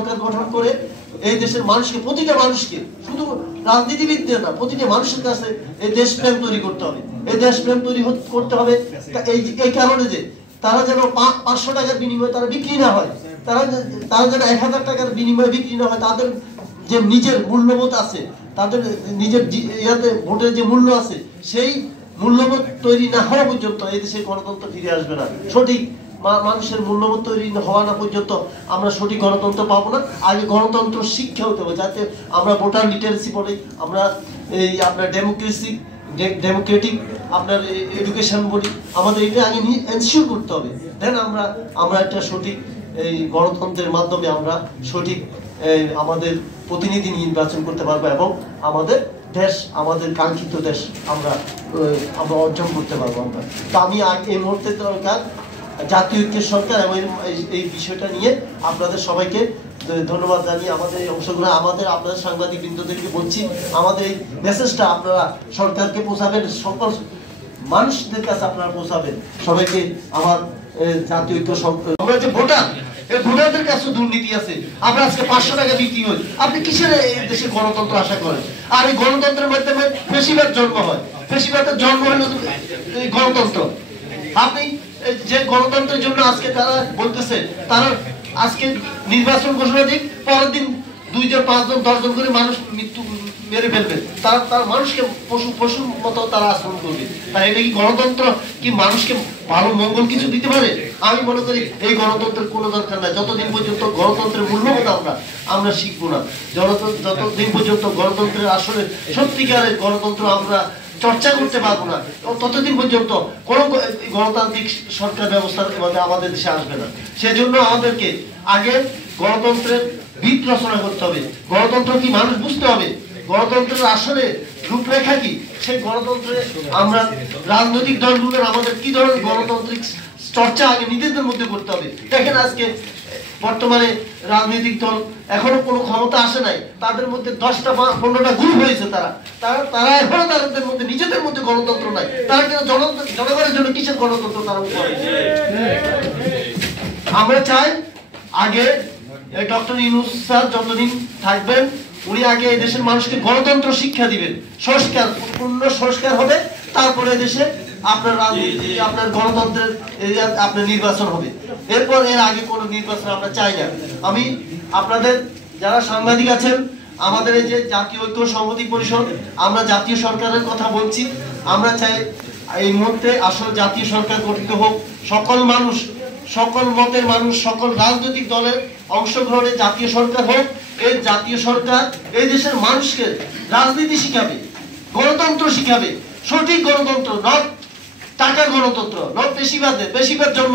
সরকার গঠন করে এই দেশের মানুষকে, প্রতিটা মানুষকে, শুধু রাজনীতিবিদদের না, প্রতিটা মানুষের কাছে এই দেশপ্রেম তৈরি করতে হবে। এই দেশপ্রেম তৈরি করতে হবে এই কারণে যে তারা যেন 500 টাকার বিনিময়ে তারা বিক্রি না হয়, তারা যেন 1000 টাকার বিনিময়ে বিক্রি না হয়। তাদের যে নিজের মূল্যবোধ আছে, তাদের নিজের ভোটের যে মূল্য আছে, সেই মূল্যবোধ তৈরি না হওয়া পর্যন্ত এই দেশে গণতন্ত্র ফিরে আসবে না। সঠিক মানুষের মূল্যবোধ তৈরি হওয়া না পর্যন্ত আমরা সঠিক গণতন্ত্র পাবো না। আগে গণতন্ত্র শিক্ষা হতে হবে, যাতে আমরা ভোটার লিটারেসি বলি, আমরা এই আপনার ডেমোক্রেটিক আপনার এডুকেশন বলি, আমাদের এটা আগে এনশিওর করতে হবে। দেন আমরা একটা সঠিক এই গণতন্ত্রের মাধ্যমে আমরা সঠিক আমাদের প্রতিনিধি নির্বাচন করতে পারবো এবং আমাদের দেশ, আমাদের কাঙ্ক্ষিত দেশ আমরা অর্জন করতে পারবো আমরা। তো আমি এই মুহূর্তে দরকার জাতীয় ঐক্যের সরকার এবং এই বিষয়টা নিয়ে আপনাদের সবাইকে ধন্যবাদ জানিয়ে আমাদের এই অংশগ্রহণ, আপনাদের সাংবাদিক বৃন্দদেরকে বলছি, আমাদের এই মেসেজটা আপনারা সরকারকে পৌঁছাবেন, সকল মানুষদের কাছে আপনারা পৌঁছাবেন। সবাইকে আমার জাতীয় ঐক্য সরকার, আমরা যে ভোটার, ভোটারদের কাছে দুর্নীতি আছে। আমরা আজকে 500 টাকা বিক্রি হই, আপনি কিসের দেশে গণতন্ত্র আশা করেন? আর এই গণতন্ত্রের মাধ্যমে ফ্যাসিবাদ জন্ম হয়, ফ্যাসিবাদের জন্ম হলো গণতন্ত্র। আপনি যে গণতন্ত্রের জন্য আজকে তারা বলতেছে, তারা আজকে নির্বাচন ঘোষণা দিক, পরের দিন 2 জন 5 জন 10 জন করে মানুষ মৃত্যু মেরে ফেলবে, তার মানুষকে পশুর মতো তারা আচরণ করবে। তাই এটা কি গণতন্ত্র কি মানুষকে ভালো মঙ্গল কিছু দিতে পারে? আমি মনে করি এই গণতন্ত্রের কোনো দরকার নাই। যতদিন পর্যন্ত গণতন্ত্রের মূল্যবোধ আমরা শিখবো না, যতদিন পর্যন্ত গণতন্ত্রের আসলে সত্যিকারের গণতন্ত্র আমরা চর্চা করতে পারবো না, ততদিন পর্যন্ত কোনো গণতান্ত্রিক সরকার ব্যবস্থা আমাদের দেশে আসবে না। সেজন্য আমাদেরকে আগে গণতন্ত্রের ভিত রচনা করতে হবে। গণতন্ত্র কি মানুষ বুঝতে হবে, গণতন্ত্রের আসলে রূপরেখা কি, সেই গণতন্ত্রে আমরা রাজনৈতিক দলগুলোর আমাদের কি ধরনের গণতান্ত্রিক চর্চা আগে নিজেদের মধ্যে করতে হবে। দেখেন আজকে বর্তমানে রাজনৈতিক দল এখনো কোনো ক্ষমতা আসে নাই, তাদের মধ্যে 10টা 15টা গ্রুপ হয়েছে। তারা এখনো তাদের মধ্যে নিজেদের মধ্যে গণতন্ত্র নাই। তারা কিন্তু জনগণের জন্য কিসের গণতন্ত্র তারা করে? আমরা চাই আগে ডক্টর ইউনূস স্যার যতদিন থাকবেন, উনি আগে এই দেশের মানুষকে গণতন্ত্র শিক্ষা দিবেন, সংস্কার, পূর্ণ সংস্কার হবে, তারপরে দেশে আপনার রাজনীতি, আপনার গণতন্ত্রের আপনার নির্বাচন হবে। এরপর এর আগে কোনো নির্বাচন আমরা চাই না। আমি আপনাদের যারা সাংবাদিক আছেন, আমাদের এই যে জাতীয় ঐক্য সংহতি পরিষদ, আমরা জাতীয় সরকারের কথা বলছি। আমরা চাই এই মুহূর্তে আসলে জাতীয় সরকার গঠিত হোক, সকল মানুষ, সকল মতের মানুষ, সকল রাজনৈতিক দলের অংশগ্রহণে জাতীয় সরকার হোক। এই জাতীয় সরকার এই দেশের মানুষকে রাজনীতি শিখাবে, গণতন্ত্র শিখাবে, সঠিক গণতন্ত্র, নট টাকার গণতন্ত্র, নট পেশিবাদ জন্ম